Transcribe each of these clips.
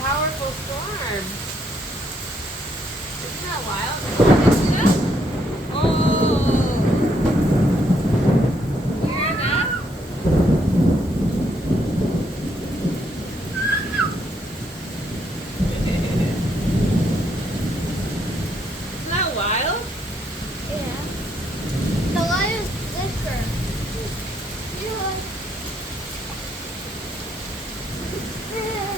powerful storm. Isn't that wild? You see that? Oh! You hear that? Isn't that wild? Yeah. The light is thicker. Yeah.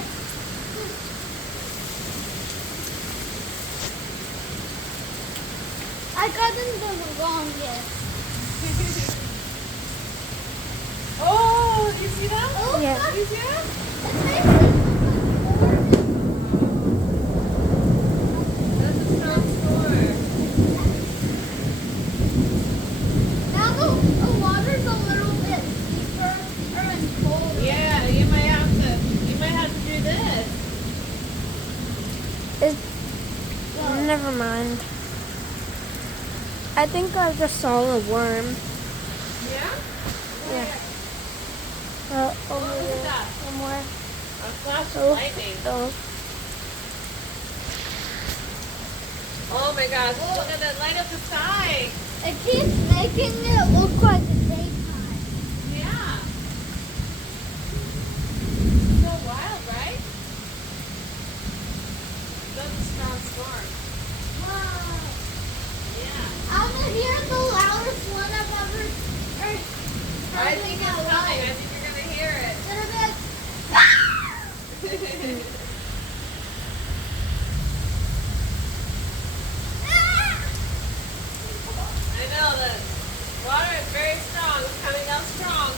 I got into the longest. Oh, you see that? Oh, Yeah. You see that? It makes it That's a strong storm. now the water's a little bit deeper and colder. Yeah, you might have to do this. Never mind. I think I just saw a worm. Yeah? Yeah. Oh, Over look at there that. somewhere. A flash of Oh, lightning. oh. Oh my gosh, look at that light up the sky. It keeps making it look like the daytime. Yeah. So wild, right? That's a strong storm. Wow. Yeah. I'm gonna hear the loudest one I've ever heard. I think it's coming. I think you're going to hear it. I know the water is very strong. It's coming down strong.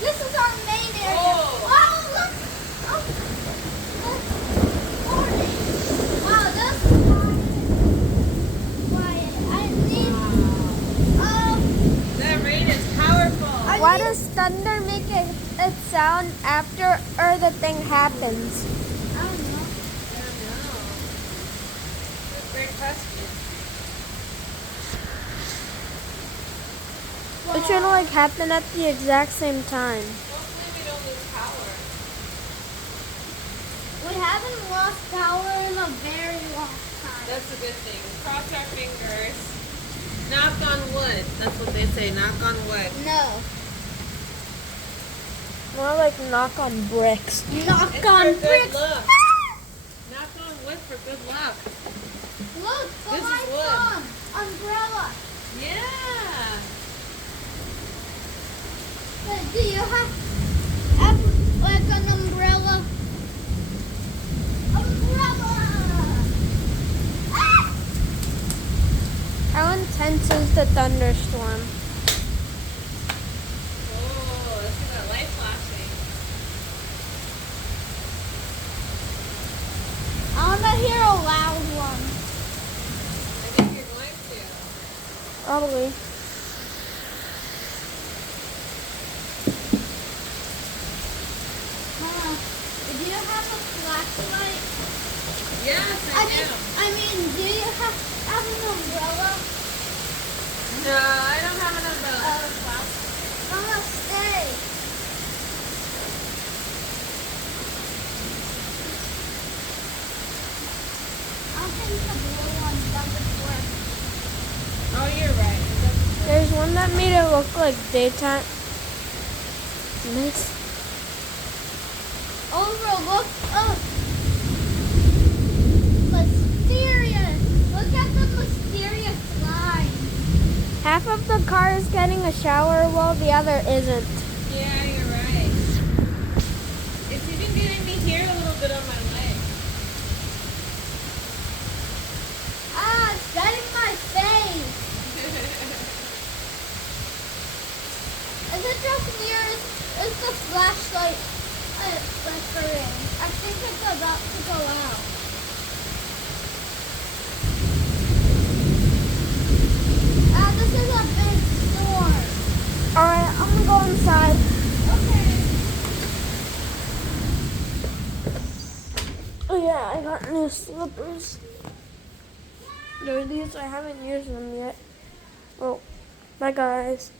This is our main area. Oh. Wow, look. Oh. Morning. Wow, that's quiet. I need, That rain is powerful. Why does thunder make it sound after or the thing happens? I don't know. I don't know. That's a great question. It should like happen at the exact same time. Hopefully we don't lose power. We haven't lost power in a very long time. That's a good thing. Cross our fingers. Knock on wood. That's what they say. Knock on wood. No. More like knock on bricks. Knock It's on for bricks. good luck. Knock on wood for good luck. Look, the This is light's wood. on. Umbrella. Yeah. But do you have like an umbrella? Umbrella! Ah! How intense is the thunderstorm? Oh, let's see that light flashing. I want to hear a loud one. I think you're going to. Probably. Mama, do you have a flashlight? Yes, I do. I mean, do you have an umbrella? No, I don't have an umbrella. Mama, stay. I think the blue one doesn't work. Oh, you're right. It doesn't work. There's one that made it look like daytime. Nice. Overlook. Oh. Mysterious. Look at the mysterious line. Half of the car is getting a shower while the other isn't. Yeah, you're right. It's even getting me here a little bit on my leg. Ah, it's getting my face. Is it just near? Is the flashlight flickering? I think it's about to go out. Ah, this is a big storm. Alright, I'm gonna go inside. Okay. Oh yeah, I got new slippers. They're these, I haven't used them yet. Well, bye guys.